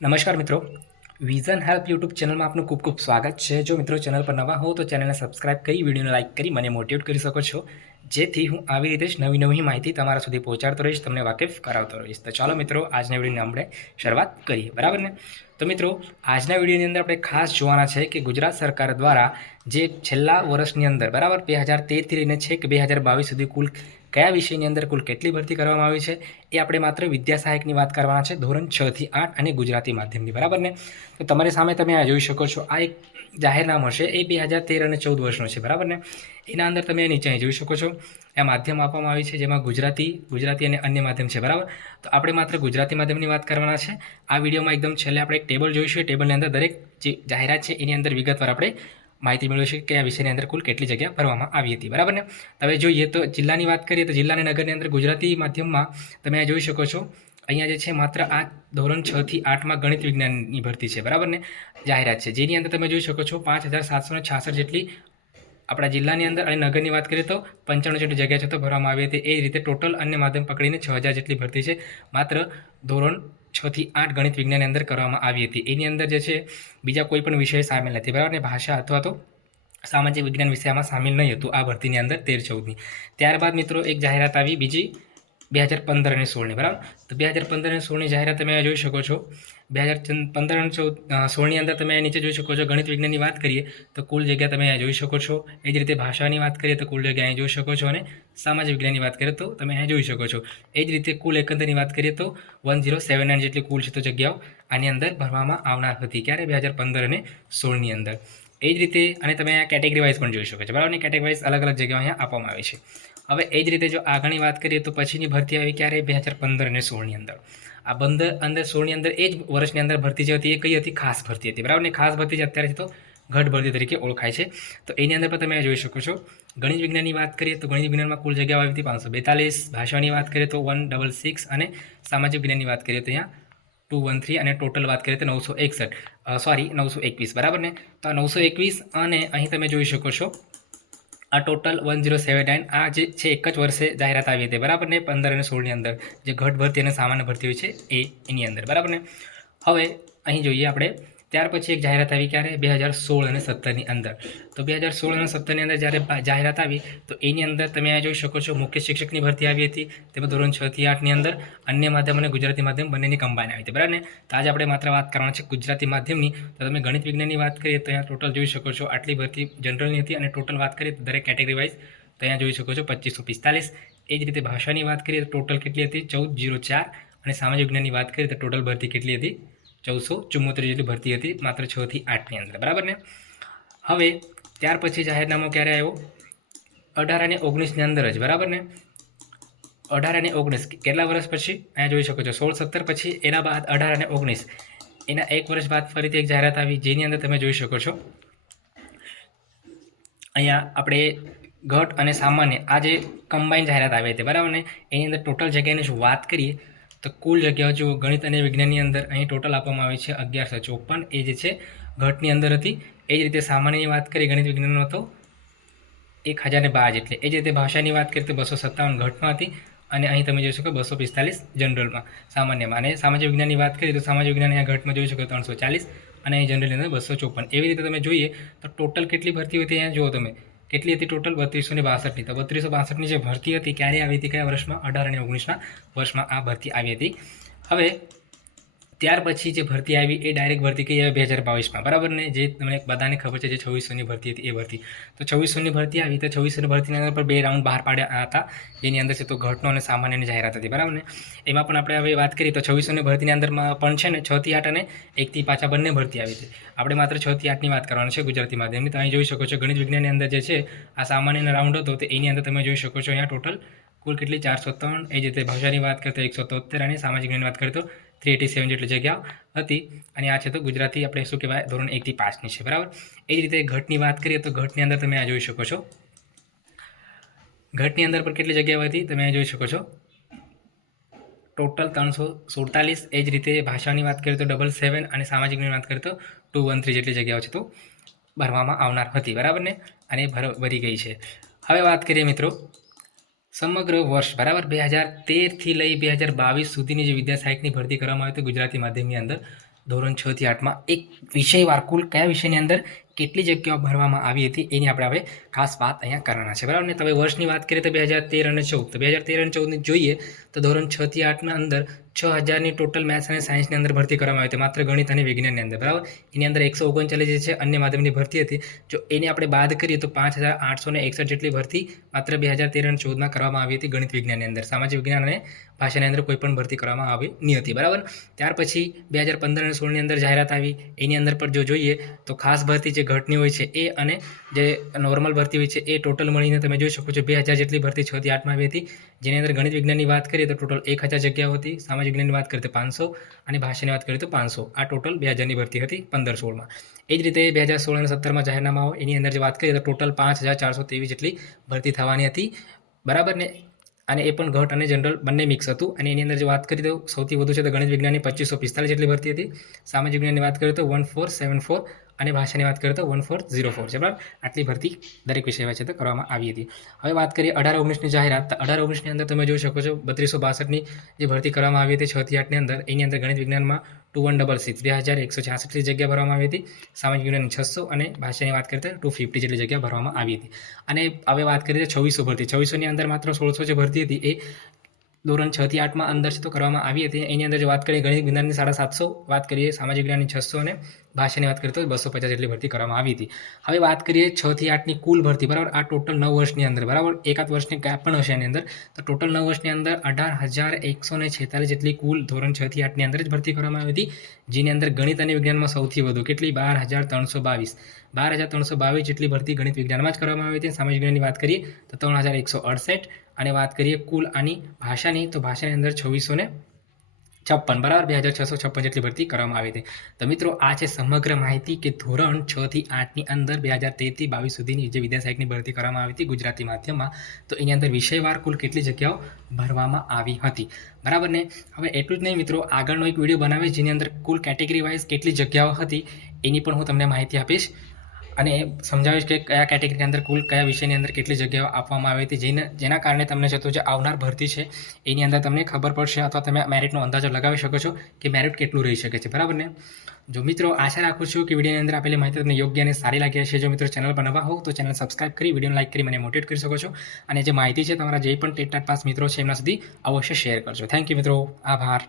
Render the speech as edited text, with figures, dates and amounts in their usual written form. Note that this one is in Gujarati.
નમસ્કાર મિત્રો, વિઝન હેલ્પ યુટ્યુબ ચેનલમાં આપનું ખૂબ ખૂબ સ્વાગત છે। જો મિત્રો ચેનલ પર નવા હો તો ચેનલને સબસ્ક્રાઇબ કરી વિડીયોને લાઇક કરી મને મોટિવેટ કરી શકો છો, જેથી હું આવી રીતે જ નવી નવી માહિતી તમારા સુધી પહોંચાડતો રહીશ, તમને વાકેફ કરાવતો રહીશ। તો ચાલો મિત્રો, આજના વિડીયોની આપણે શરૂઆત કરીએ, બરાબર ને? તો મિત્રો, આજના વિડીયોની અંદર આપણે ખાસ જોવાના છે કે ગુજરાત સરકાર દ્વારા જે છેલ્લા વર્ષની અંદર બરાબર 2013થી લઈને છેક 2022 સુધી કુલ કયા વિષયની અંદર કુલ કેટલી ભરતી કરવામાં આવી છે એ આપણે માત્ર વિદ્યા સહાયકની વાત કરવાના છે, ધોરણ 6 થી 8 અને ગુજરાતી માધ્યમની, બરાબર ને? તો તમારી સામે તમે આ જોઈ શકો છો, આ એક જાહેરનામું હશે, એ 2013 અને 14 વર્ષનો છે, બરાબર ને? એના અંદર તમે નીચે જોઈ શકો છો આ માધ્યમ આપવામાં આવી છે, જેમાં ગુજરાતી અને અન્ય માધ્યમ છે, બરાબર? તો આપણે માત્ર ગુજરાતી માધ્યમની વાત કરવાના છે। આ વિડીયોમાં એકદમ છેલ્લે આપણે એક ટેબલ જોઈશું, ટેબલની અંદર દરેક જે જાહેરાત છે એની અંદર વિગતવાર આપણે માહિતી મેળવીશું કે આ વિષયની અંદર કુલ કેટલી જગ્યા ભરવામાં આવી હતી, બરાબર ને? હવે જોઈએ તો જિલ્લાની વાત કરીએ તો જિલ્લા અને નગરની અંદર ગુજરાતી માધ્યમમાં તમે આ જોઈ શકો છો, અહીંયા જે છે માત્ર આ ધોરણ 6 થી 8માં ગણિત વિજ્ઞાનની ભરતી છે, બરાબર ને? જાહેરાત છે, જેની અંદર તમે જોઈ શકો છો 5766 જેટલી આપણા જિલ્લાની અંદર અને નગરની વાત કરીએ તો 95 જેટલી જગ્યા છે તો ભરવામાં આવી હતી। એ જ રીતે ટોટલ અન્ય માધ્યમ પકડીને 6000 જેટલી ભરતી છે માત્ર ધોરણ 6 થી 8 ગણિત વિજ્ઞાનની અંદર કરવામાં આવી હતી। એની અંદર જે છે બીજા કોઈ પણ વિષય સામેલ નથી, બરાબર ને? ભાષા અથવા તો સામાજિક વિજ્ઞાન વિષયમાં સામેલ નહીં હતું આ ભરતીની અંદર 13-14ની। ત્યારબાદ મિત્રો એક જાહેરાત આવી બીજી 2015 અને 16ની, બરાબર? તો 2015 અને 16ની જાહેરાત તમે જોઈ શકો છો। 2015 અને 16ની અંદર તમે નીચે જોઈ શકો છો, ગણિત વિજ્ઞાનની વાત કરીએ તો કુલ જગ્યા તમે જોઈ શકો છો। એ જ રીતે ભાષાની વાત કરીએ તો કુલ જગ્યા અહીં જોઈ શકો છો, અને સામાજિક વિજ્ઞાનની વાત કરીએ તો તમે અહીં જોઈ શકો છો। એ જ રીતે કુલ એકંદરની વાત કરીએ તો 1079 જેટલી કુલ છે તો જગ્યાઓ આની અંદર ભરવામાં આવનાર હતી, ક્યારે? 2015 અને 16ની અંદર। એ જ રીતે અને તમે આ કેટેગરી વાઇઝ પણ જોઈ શકો છો, બરાબર? કેટેગરી વાઇઝ અલગ અલગ જગ્યાઓ અહીંયા આપવામાં આવી છે। હવે એ જ રીતે જો આગળની વાત કરીએ તો પછીની ભરતી આવી ક્યારે? 2015 અને 16ની અંદર। આ 16ની અંદર એ જ વર્ષની અંદર ભરતી જે હતી એ કઈ હતી? ખાસ ભરતી હતી, બરાબર ને? ખાસ ભરતી જે અત્યારે તો ઘટ ભરતી તરીકે ઓળખાય છે। તો એની અંદર પણ તમે જોઈ શકો છો, ગણિત વિજ્ઞાનની વાત કરીએ તો ગણિત વિજ્ઞાનમાં કુલ જગ્યાઓ આવી હતી 542, ભાષાની વાત કરીએ તો 166 અને સામાજિક વિજ્ઞાનની વાત કરીએ તો અહીંયા 213 અને ટોટલ વાત કરીએ તો 921, બરાબર ને? તો આ 921 અને અહીં તમે જોઈ શકો છો આ ટોટલ 1079 આ જે છે એક જ વર્ષે જાહેરાત આવી હતી, બરાબર ને? 15 અને 16ની અંદર જે ઘટ ભરતી અને સામાન્ય ભરતી હોય છે એની અંદર, બરાબર ને? હવે અહીં જોઈએ આપણે ત્યાર પછી એક જાહેરાત આવી ક્યારે? 2016 અને 17ની અંદર। તો 2016 અને 17ની અંદર જ્યારે જાહેરાત આવી તો એની અંદર તમે આ જોઈ શકો છો મુખ્ય શિક્ષકની ભરતી આવી હતી, તેમાં ધોરણ 6 થી 8ની અંદર અન્ય માધ્યમ અને ગુજરાતી માધ્યમ બંનેની કમ્બાઈન આવી હતી, બરાબર ને? તો આજે આપણે માત્ર વાત કરવાની છે ગુજરાતી માધ્યમની। તો તમે ગણિત વિજ્ઞાનની વાત કરીએ તો અહીંયા ટોટલ જોઈ શકો છો આટલી ભરતી જનરલની હતી, અને ટોટલ વાત કરીએ તો દરેક કેટેગરી વાઇઝ તો અહીંયા જોઈ શકો છો 2545। એ જ રીતે ભાષાની વાત કરીએ તો ટોટલ કેટલી હતી? 1404, અને સામાજિક વિજ્ઞાનની વાત કરીએ તો ટોટલ ભરતી કેટલી હતી? 1474 જેટલી ભરતી હતી માત્ર 6 થી 8ની અંદર, બરાબર ને? હવે ત્યાર પછી જાહેરનામું ક્યારે આવ્યો? 18 અને 19ની અંદર જ, બરાબર ને? 18 અને 19 કેટલા વર્ષ પછી? અહીંયા જોઈ શકો છો 16-17 પછી એના બાદ 18 અને 19 એના એક વર્ષ બાદ ફરીથી એક જાહેરાત આવી, જેની અંદર તમે જોઈ શકો છો અહીંયા આપણે ઘટ અને સામાન્ય આ જે કમ્બાઈન જાહેરાત આવી હતી, બરાબર ને? એની અંદર ટોટલ જગ્યાની શું વાત કરીએ તો કુલ જગ્યાઓ જો ગણિત અને વિજ્ઞાનની અંદર અહીં ટોટલ આપવામાં આવી છે 1154, એ જે છે ઘટની અંદર હતી। એ જ રીતે સામાન્યની વાત કરીએ ગણિત વિજ્ઞાનનો તો 1012 જેટલી। એ જ રીતે ભાષાની વાત કરીએ તો 257 ઘટમાં હતી, અને અહીં તમે જોઈ શકો 245 જનરલમાં, સામાન્યમાં। અને સામાજિક વિજ્ઞાનની વાત કરીએ તો સામાજિક વિજ્ઞાન અહીંયા ઘટમાં જોઈ શકો 340, અને અહીં જનરલની અંદર 254। એવી રીતે તમે જોઈએ તો ટોટલ કેટલી ભરતી હતી અહીંયા જુઓ તમે કેટલી હતી? ટોટલ 3262ની। તો 3262ની જે ભરતી હતી ક્યારે આવી હતી? કયા વર્ષમાં? 18 અને 19ના વર્ષમાં આ ભરતી આવી હતી। હવે ત્યાર પછી જે ભરતી આવી એ ડાયરેક્ટ ભરતી કઈ આવે? 2022માં, બરાબર ને? જે તમને બધાને ખબર છે જે 2600ની ભરતી હતી એ ભરતી। તો 2600ની ભરતી આવી તો 2600ની ભરતીની અંદર પણ 2 રાઉન્ડ બહાર પાડ્યા હતા, જેની અંદર છે તો ઘટનો અને સામાન્યની જાહેરાત હતી, બરાબર ને? એમાં પણ આપણે હવે વાત કરીએ તો 2600ની ભરતીની અંદરમાં પણ છે ને 6 થી 8 અને 1 થી પાછા બંને ભરતી આવી હતી। આપણે માત્ર 6 થી 8ની વાત કરવાની છે ગુજરાતી માધ્યમની। તો અહીં જોઈ શકો છો ગણિત વિજ્ઞાનની અંદર જે છે આ સામાન્યનો રાઉન્ડ હતો, તો એની અંદર તમે જોઈ શકો છો અહીંયા ટોટલ કુલ કેટલી? 403। એ જ રીતે ભાષાની વાત કરીએ તો 173, અને સામાજિક જ્ઞાનની વાત કરીએ તો 387 જેટલી જગ્યાઓ હતી, અને આ છે તો ગુજરાતી આપણે શું કહેવાય ધોરણ 1 થી 5ની છે, બરાબર? એ જ રીતે ઘટની વાત કરીએ તો ઘટની અંદર તમે આ જોઈ શકો છો, ઘટની અંદર પર કેટલી જગ્યાઓ હતી તમે જોઈ શકો છો ટોટલ 347। એ જ રીતે ભાષાની વાત કરીએ તો 77, અને સામાજિકની વાત કરીએ તો 213 જેટલી જગ્યાઓ છે તો ભરવામાં આવનાર હતી, બરાબર ને? અને ભરી ગઈ છે। હવે વાત કરીએ મિત્રો સમગ્ર વર્ષ, બરાબર, 2013થી લઈ 2022 સુધીની જે વિદ્યા સહાયકની ભરતી કરવામાં આવી હતી ગુજરાતી માધ્યમની અંદર, ધોરણ 6 થી 8માં એક વિષયવાર કુલ કયા વિષયની અંદર કેટલી જગ્યાઓ ભરવામાં આવી હતી એની આપણે હવે ખાસ વાત અહીંયા કરવાના છે, બરાબર ને. તમે વર્ષની વાત કરીએ તો 2013 અને 14, તો 2013 અને 14ની જોઈએ તો ધોરણ 6 થી 8ના અંદર 6000ની ટોટલ મેથ્સ અને સાયન્સની અંદર ભરતી કરવામાં આવી હતી, માત્ર ગણિત અને વિજ્ઞાનની અંદર, બરાબર. એની અંદર 139 જે છે અન્ય માધ્યમની ભરતી હતી. જો એને આપણે બાદ કરીએ તો 5861 જેટલી ભરતી માત્ર 2013 અને 14માં કરવામાં આવી હતી ગણિત વિજ્ઞાનની અંદર. સામાજિક વિજ્ઞાન અને ભાષાની અંદર કોઈ પણ ભરતી કરવામાં આવી નહીં હતી, બરાબર. ત્યાર પછી 2015 અને 16ની અંદર જાહેરાત આવી. એની અંદર પણ જો જોઈએ તો ખાસ ભરતી જે ઘટની હોય છે એ અને જે નોર્મલ ભરતી હોય છે એ ટોટલ મળીને તમે જોઈ શકો છો 2000 જેટલી ભરતી 6 થી 8માં આવી હતી. જેની અંદર ગણિત વિજ્ઞાનની વાત કરીએ તો ટોટલ 1000 જગ્યાઓ હતી, સામાજિક વિજ્ઞાનની વાત કરીએ તો 500 અને ભાષાની વાત કરીએ તો 500. આ ટોટલ 2000ની ભરતી હતી 15-16માં. એ જ રીતે 2016 અને 17માં જાહેરનામાઓ એની અંદર જે વાત કરીએ તો ટોટલ 5423 જેટલી ભરતી થવાની હતી, બરાબર ને. અને એ પણ ઘટ અને જનરલ બંને મિક્સ હતું. અને એની અંદર જે વાત કરીએ તો સૌથી વધુ છે તો ગણિત વિજ્ઞાનની 2545 જેટલી ભરતી હતી, સામાજિક વિજ્ઞાનની વાત કરીએ તો 1474 અને ભાષાની વાત કરીએ તો 1404 છે, બરાબર. આટલી ભરતી દરેક વિષય છે તો કરવામાં આવી હતી. હવે વાત કરીએ 18-19ની જાહેરાત. 18-19ની અંદર તમે જોઈ શકો છો 3262ની જે ભરતી કરવામાં આવી હતી 6 થી 8ની અંદર. એની અંદર ગણિત વિજ્ઞાનમાં 2166 2166 જગ્યા ભરવામાં આવી હતી, સામાજિક વિજ્ઞાનની 600 અને ભાષાની વાત કરીએ તો 250 જેટલી જગ્યા ભરવામાં આવી હતી. અને હવે વાત કરીએ તો 2600 ભરતી. 2600ની અંદર માત્ર 1600 જે ભરતી હતી એ ધોરણ 6 થી 8માં અંદર છે તો કરવામાં આવી હતી. એની અંદર જો વાત કરીએ ગણિત વિજ્ઞાનની 750, વાત કરીએ સામાજિક વિજ્ઞાનની 600 અને ભાષાની વાત કરીએ તો 250 જેટલી ભરતી કરવામાં આવી હતી. હવે વાત કરીએ 6 થી 8ની કુલ ભરતી, બરાબર. આ ટોટલ 9 વર્ષની અંદર, બરાબર. એકાદ વર્ષની ગેપ પણ હશે એની અંદર. તો ટોટલ 9 વર્ષની અંદર 18146 જેટલી કુલ ધોરણ 6 થી 8ની અંદર જ ભરતી કરવામાં આવી હતી. જેની અંદર ગણિત અને વિજ્ઞાનમાં સૌથી વધુ કેટલી 12322 જેટલી ભરતી ગણિત વિજ્ઞાનમાં જ કરવામાં આવી હતી. સામાજિક વિજ્ઞાનની વાત કરીએ તો 3168 અને વાત કરીએ કુલ આની ભાષાની તો ભાષાની અંદર 2656, બરાબર. 2656 જેટલી ભરતી કરવામાં આવી હતી. તો મિત્રો આ છે સમગ્ર માહિતી કે ધોરણ 6 થી 8ની અંદર 2013 થી 22 સુધીની જે વિદ્યા સહાયકની ભરતી કરવામાં આવી હતી ગુજરાતી માધ્યમમાં, તો એની અંદર વિષયવાર કુલ કેટલી જગ્યાઓ ભરવામાં આવી હતી, બરાબર ને. હવે એટલું જ નહીં મિત્રો, આગળનો એક વિડીયો બનાવીશ જેની અંદર કુલ કેટેગરી વાઇઝ કેટલી જગ્યાઓ હતી એની પણ હું તમને માહિતી આપીશ અને સમજાવીશ કે કયા કેટેગરીની અંદર કુલ કયા વિષયની અંદર કેટલી જગ્યાઓ આપવામાં આવી હતી, જેના કારણે તમને છે તો જે આવનાર ભરતી છે એની અંદર તમને ખબર પડશે અથવા તમે મેરિટનો અંદાજો લગાવી શકો છો કે મેરિટ કેટલું રહી શકે છે, બરાબર ને. જો મિત્રો આશા રાખું છું કે વિડીયોની અંદર આપેલી માહિતી તમને યોગ્ય અને સારી લાગી હશે. જો મિત્રો ચેનલ પર નવા હો તો ચેનલ સબસ્ક્રાઇબ કરી વિડીયોને લાઇક કરી મને મોટિવેટ કરી શકો છો. અને જે માહિતી છે તમારા જે પણ ટેટ પાસ મિત્રો છે એમના સુધી અવશ્ય શેર કરજો. થેન્ક યુ મિત્રો, આભાર.